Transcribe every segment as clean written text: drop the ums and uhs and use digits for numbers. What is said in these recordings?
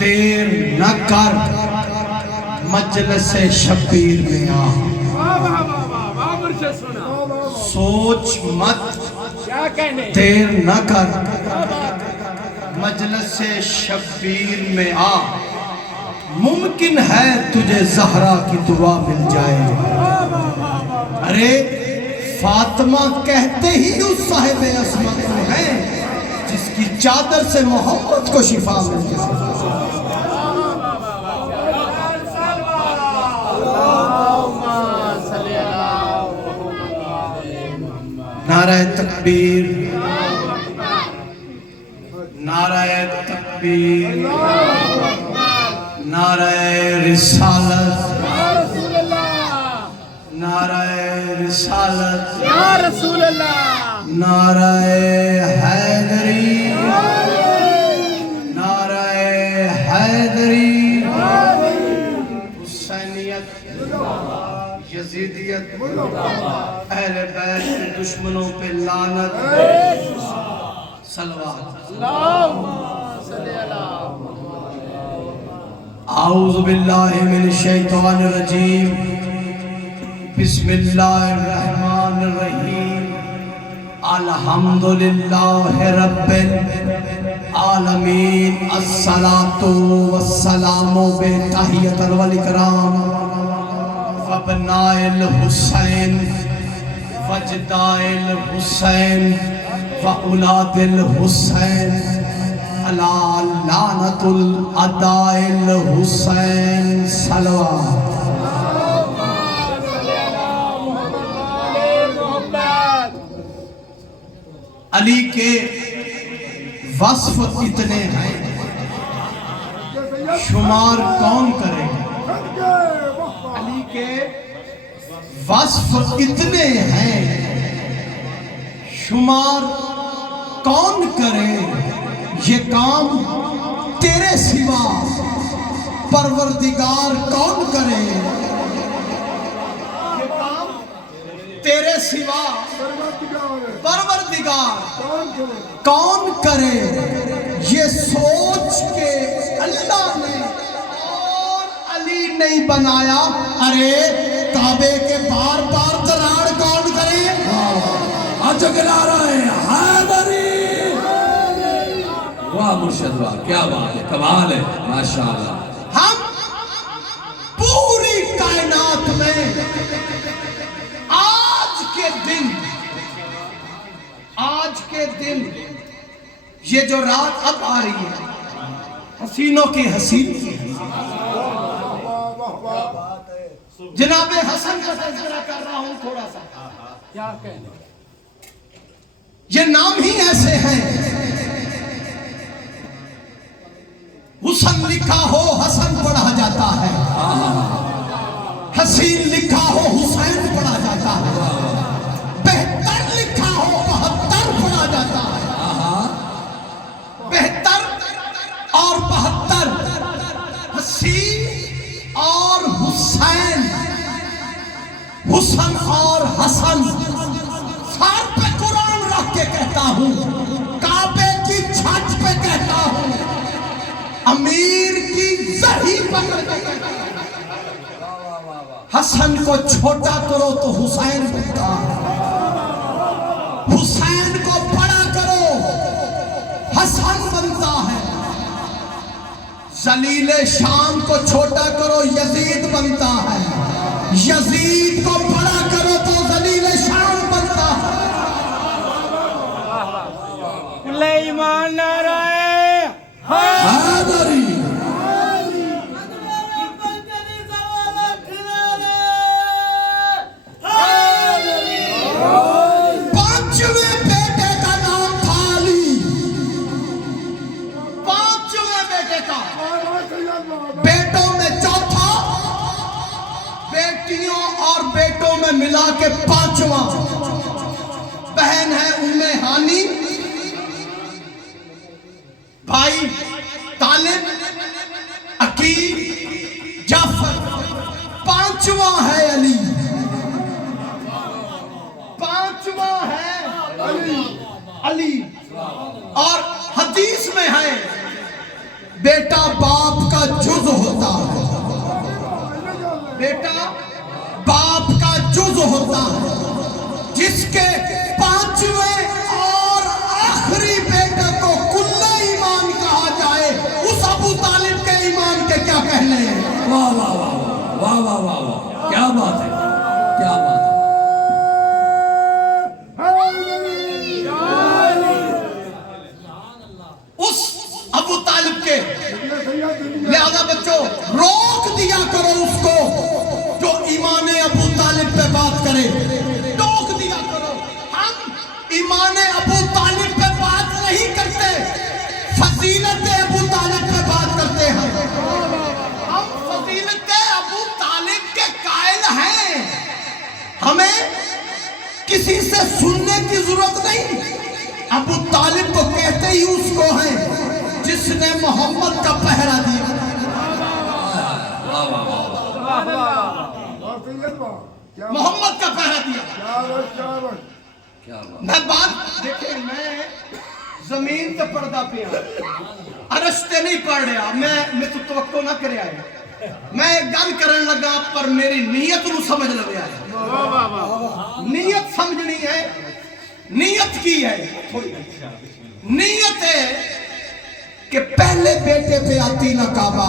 دیر نہ کر مجلس شبیر میں آ، سوچ مت دیر نہ کر مجلس شبیر میں آ، ممکن ہے تجھے زہرا کی دعا مل جائے۔ ارے فاطمہ کہتے ہی اس صاحب عصمت کو ہے جس کی چادر سے محمد کو شفا مل جائے۔ نعرہ تکبیر، نعرہ تکبیر، نعرہ رسالت، نعرہ رسالت، یا رسول اللہ، نعرہ حیدری، نعرہ حیدری، حسینیت، یزیدیت، اہل بیت کے دشمنوں پہ لعنت، صلوات۔ اعوذ باللہ من الشیطان الرجیم، بسم اللہ الرحمن الرحیم، الحمدللہ رب العالمین، الصلاة والسلام بتحیۃ والاکرام، فابناء الحسین وجداء الحسین واولاد الحسین، علی لعنت الاعداء الحسین، صلوات۔ علی کے وصف اتنے ہیں شمار کون کرے گا؟ علی کے وصف اتنے ہیں شمار کون کرے، یہ کام تیرے سوا پروردگار کون کرے، یہ کام تیرے سوا پروردگار کون کرے، یہ سوچ کے اللہ نے اور علی نہیں بنایا۔ ارے کعبے کے بار بار دراڑ کون کرے، آج گلا رہا ہے حیدری۔ واہ مرشد واہ، کیا بات ہے، کمال ہے، ماشاءاللہ۔ ہم پوری کائنات میں آج کے دن یہ جو رات اب آ رہی ہے حسینوں کی حسین، جناب حسن کا تذکرہ کر رہا ہوں تھوڑا سا، کیا کہنے، یہ نام ہی ایسے ہیں، حسن لکھا ہو حسن پڑھا جاتا ہے، حسین لکھا ہو حسین پڑھا جاتا ہے، بہتر لکھا ہو بہتر پڑھا جاتا ہے، بہتر اور بہتر، حسین اور حسین، حسن اور حسن، سر پہ قرآن رکھ کے کہتا ہوں، کعبے کی چھت پہ کہتا ہوں، امیر کی زہی پکڑ کے کہتا ہوں، حسن کو چھوٹا کرو تو حسین بنتا ہے، حسین کو بڑا کرو حسن بنتا ہے، ذلیل شام کو چھوٹا کرو یزید بنتا ہے، یزید کو بڑا کرو تو ذلیل شام بنتا ہے۔ ایمان نعرہ حیدری، پانچویں بیٹے کا نام تھا علی، پانچویں بیٹے کا، بیٹوں میں چوتھا، بیٹیوں اور بیٹوں میں ملا کے پانچواں، بہن ہے ام ہانی، بھائی طالب، عقیل، جعفر، پانچواں ہے علی، پانچواں ہے علی، اور حدیث میں ہے بیٹا باپ بیٹا باپ کا جز ہوتا ہے. جس کے پانچویں اور آخری بیٹے کو کلہ ایمان کہا جائے، اس ابو طالب کے ایمان کے کیا کہنے ہیں؟ واہ واہ واہ واہ واہ واہ واہ، کیا بات ہے، کیا بات ہے. اس ابو طالب کے لہذا بچوں روک دیا کرو اس کو جو ایمان ابو طالب پہ بات کرے، روک دیا کرو. ہم ایمان ابو طالب پہ بات نہیں کرتے، فضیلت ابو طالب پہ بات کرتے ہیں. ہم فضیلت ابو طالب کے قائل ہیں، ہمیں کسی سے سننے کی ضرورت نہیں. ابو طالب تو کہتے ہی اس کو ہیں جس نے محمد کا پہرا دیا. محمد کا پہرا دیا. میں بات دیکھیں، میں زمین سے پردہ پہ عرش تے نہیں پڑھ رہا، میں تو توقع نہ کرے آئے. میں گل کرن لگا پر میری نیت نو سمجھ لگے آئے. نیت سمجھنی ہے. نیت کی ہے، نیت ہے کہ پہلے بیٹے پہ آتی نہ کعبہ،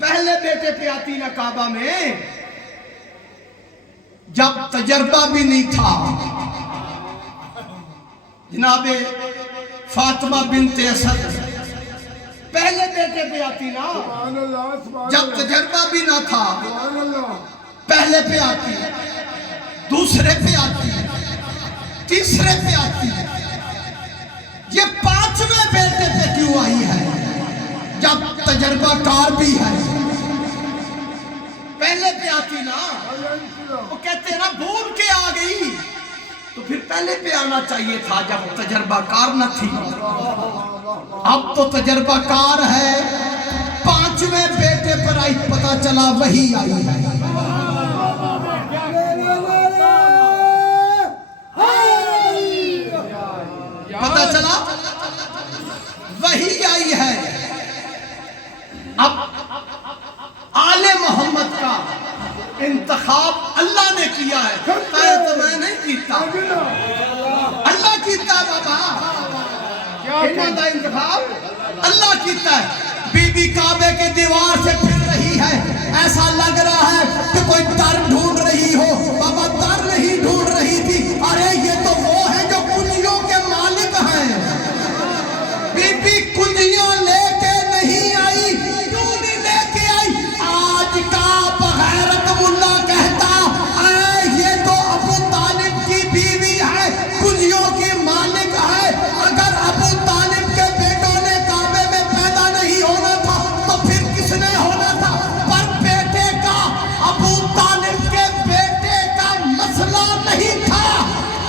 پہلے بیٹے پہ آتی نہ کعبہ میں جب تجربہ بھی نہیں تھا. جناب فاطمہ بنت اسد پہلے بیٹے پہ آتی نا جب تجربہ بھی نہ تھا. پہلے پہ آتی، دوسرے پہ آتی، تیسرے پہ آتی. یہ پانچویں بیٹے پہ کیوں آئی ہے جب تجربہ کار بھی ہے؟ پہلے پہ آتی نا، وہ کہتے ہیں نا بھول کے آ گئی، تو پھر پہلے پہ آنا چاہیے تھا جب تجربہ کار نہ تھی. اب تو تجربہ کار ہے، پانچویں بیٹے پر آئی، پتا چلا وہی آئی ہے. پتا چلا وہی آئی ہے. اب آل محمد کا انتخاب اللہ نے کیا ہے، تو میں نہیں کیتا، اللہ کیتا ہے. بابا انہاں دا انتخاب اللہ کیتا ہے. بی بی کعبے کے دیوار سے پھر رہی ہے، ایسا لگ رہا ہے کہ کوئی در ڈھونڈ رہی ہو. بابا در نہیں ڈھونڈ رہی تھی، ارے یہ تو وہ ہے جو کنجیوں کے مالک ہیں. بی بی کنجیاں لے کے نہیں آئی. کیوں نہیں لے کے آئی؟ آج کا بغیرت ملا کہتا اے یہ تو ابو طالب کی بیوی ہے، کنجیوں کی مالک ہے. اگر ابو طالب کے بیٹوں نے کعبے میں پیدا نہیں ہونا تھا تو پھر کس نے ہونا تھا؟ پر بیٹے کا، ابو طالب کے بیٹے کا مسئلہ نہیں تھا،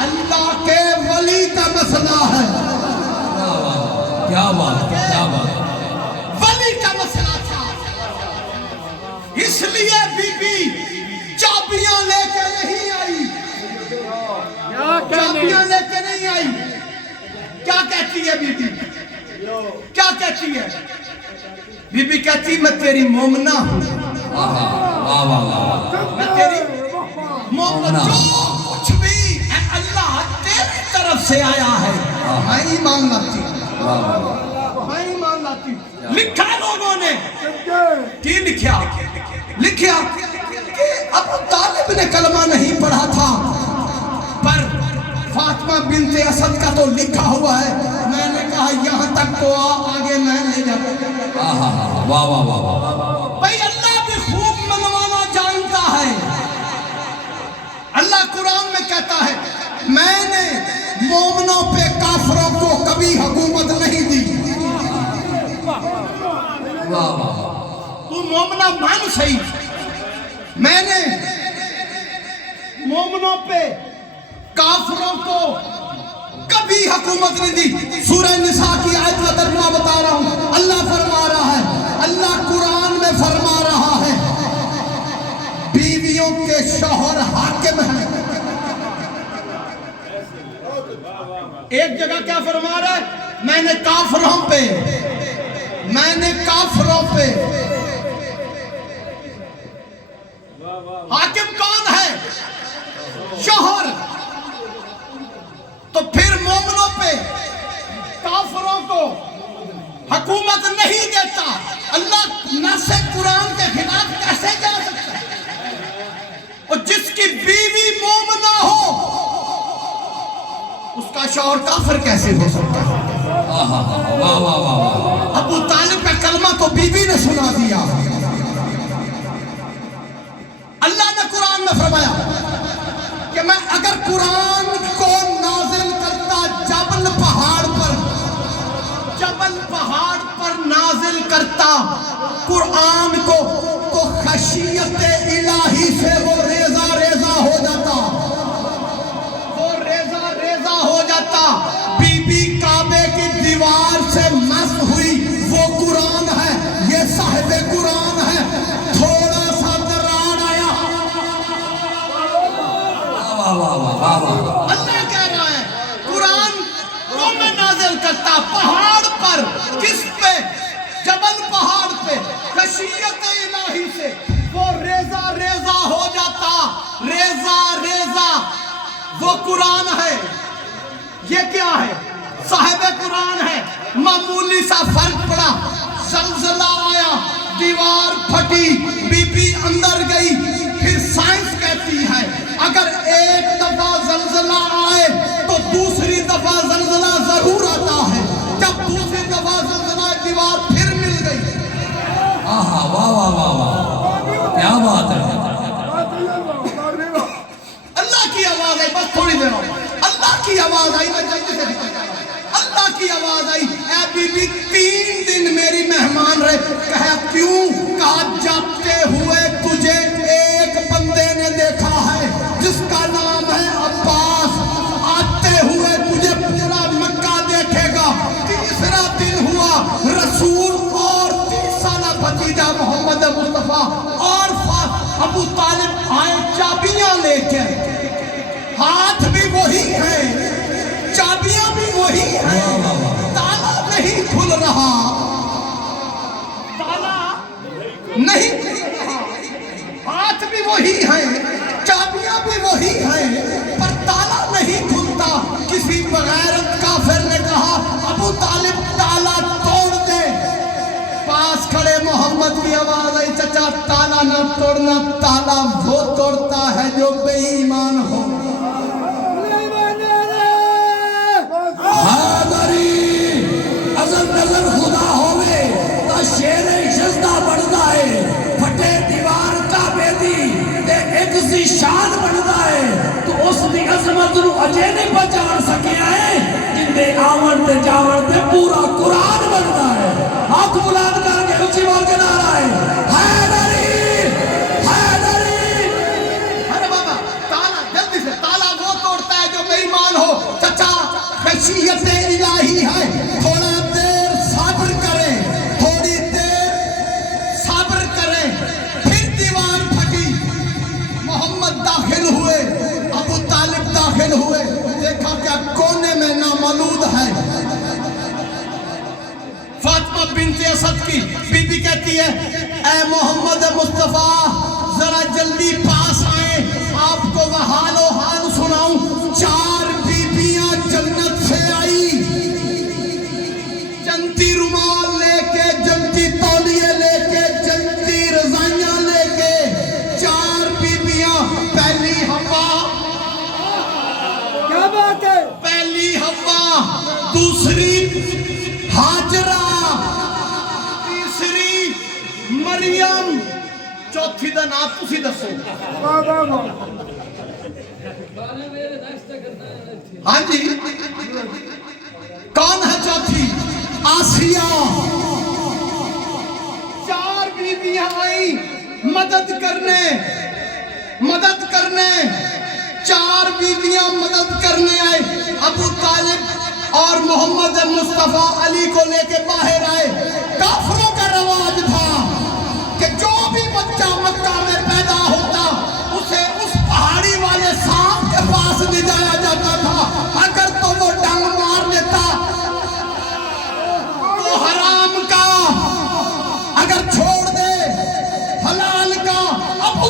اللہ کے ولی کا مسئلہ ہے. کیا بات، کیا بات. ولی کا مسئلہ تھا. اس لیے بی بی چابیاں لے کے نہیں آئی. چابیاں لے کے نہیں آئی. کیا کہتی ہے بی بی؟ کیا کہتی ہے بی بی؟ کہتی میں تیری مومنہ ہوں. واہ واہ واہ، میں تیری مومنہ، جو کچھ بھی اے اللہ تیری طرف سے آیا ہے میں ایمان لاتی ہوں، میں ایمان لاتی ہوں. لکھا لوگوں نے کی لکھیا؟ لکھیا کہ ابو طالب نے کلمہ نہیں پڑھا تھا، پر فاطمہ بنت اسد کا تو لکھا ہوا ہے. میں نے کہا یہاں تک تو آگے میں لے جاتا. واہ واہ واہ واہ. بھئی اللہ بھی خوب منوانا جانتا ہے. اللہ قرآن میں کہتا ہے میں نے مومنوں پہ کافروں کو کبھی حکومت نہیں دی. تو مومنہ مان صحیح، میں نے مومنوں پہ کافروں کو کبھی حکومت نہیں دی. سورہ نساء کی آیت کا ترجمہ بتا رہا ہوں. اللہ فرما رہا ہے، اللہ قرآن میں فرما رہا ہے بیویوں کے شوہر حاکم ہیں. ایک جگہ کیا فرما رہا ہے؟ میں نے کافروں پہ حاکم کون ہے؟ شوہر. تو پھر مومنوں پہ کافروں کو حکومت نہیں دیتا. اللہ نص قرآن کے خلاف کیسے جا سکتا ہے؟ اور جس کی بیوی مومنہ ہو اس کا شوہر کافر کیسے ہو سکتا ہے؟ واہ واہ واہ واہ واہ. ابو طالب کا کلمہ تو بیوی نے سنا دیا. اللہ نے قرآن میں فرمایا کہ میں اگر قرآن کو نازل کرتا جبل پہاڑ پر نازل کرتا قرآن کو تو خشیت الہی سے وہ ریزہ ریزہ ہو جاتا. بی بی کعبے کی دیوار سے مس ہوئی. وہ قرآن ہے, یہ صاحب قرآن ہے. تھوڑا سا درار آیا, اللہ کہہ رہا ہے قرآن کو میں نازل کرتا پہاڑ پر. کس پہ؟ جبل پہاڑ پہ. خشیت الہی سے وہ ریزہ ریزہ ہو جاتا. ریزہ ریزہ وہ قرآن ہے. یہ کیا ہے؟ صاحب قرآن ہے. معمولی سا فرق پڑا, زلزلہ آیا, دیوار پھٹی, بی بی اندر گئی. پھر سائنس کہتی ہے اگر ایک دفعہ زلزلہ آئے تو دوسری دفعہ زلزلہ ضرور آتا ہے. جب دوسری دفعہ زلزلہ دیوار پھر مل گئی. آہا واہ واہ واہ واہ, کیا بات ہے. اللہ کی آواز آئی, بس تھوڑی دیر اور. اللہ کی آواز آئی, میں جلدی سے نکل جا رہا ہوں. اللہ کی آواز آئی, اے بی بی 3 دن میری مہمان رہے. کہا کیوں؟ کہا جاتے ہوئے تجھے ایک بندے نے دیکھا ہے جس کا نام ہے عباس. آتے ہوئے تجھے پورا مکہ دیکھے گا. تیسرا دن ہوا رسول اور 30 سالہ بھتیجا محمد مصطفیٰ اور ابو طالب آئے چابیاں لے کے. ہاتھ بھی وہی ہیں, چابیاں بھی وہی ہیں, تالا نہیں کھل رہا. تالا نہیں کھل رہا. ہاتھ بھی وہی ہیں, چابیاں بھی وہی ہیں, پر تالا نہیں کھلتا. کسی بغیرت کافر نے کہا ابو طالب تالا توڑ دے. پاس کھڑے محمد کی آواز آئی, چچا تالا نہ توڑنا, تالا وہ توڑتا ہے جو بے ایمان ہو. نظر خدا ہوئے تو شیر شزدہ بڑھتا ہے. پھٹے دیوار کعبے دی تے ایک سی شان بڑھتا ہے. تو اس دی عظمت نو اجے نہیں پہچان سکے ہیں جن دے آون تے جاون تے پورا قرآن بڑھتا ہے. ہاتھ بلند کر کے اونچی بول کے نعرہ ہے حیدری حیدری. ارے بابا تالا جلدی سے, تالا وہ توڑتا ہے جو بے ایمان ہو. چچا خشیت الہی ہے, تھوڑا دیر صبر کریں, تھوڑی دیر صبر کریں. پھر دیوار پھٹی, محمد داخل ہوئے, ابو طالب داخل ہوئے. دیکھا کیا کونے میں نامولود ہے فاطمہ بنت اسد کی بی بی. کہتی ہے اے محمد مصطفیٰ ذرا جلدی پاس آئیں, آپ کو وہ حال و حال سناؤں. 4 بیبیاں جنت سے آئی, جنتی رومال لے کے, جنتی تولیے لے کے, جنتی رضائیاں لے کے. 4 بیبیاں. پہلی حوا, کیا بات ہے, پہلی حوا, دوسری ہاجرہ, تیسری مریم, چوتھی دا نام تسی دسو. ہاں جی, کون ہے چوتھی؟ آسیہ. 4 بیویاں آئیں مدد کرنے. 4 بیویاں مدد کرنے آئے. ابو طالب اور محمد مصطفیٰ علی کو لے کے باہر آئے. کافروں کا رواج تھا کہ جو بھی بچہ مکہ میں پیدا ہوتا اسے اس پہاڑی والے سانپ کے پاس لے جایا جاتا تھا. اگر تو وہ ڈنگ مار لیتا تو حرام کا, اگر چھوڑ دے حلال کا. ابو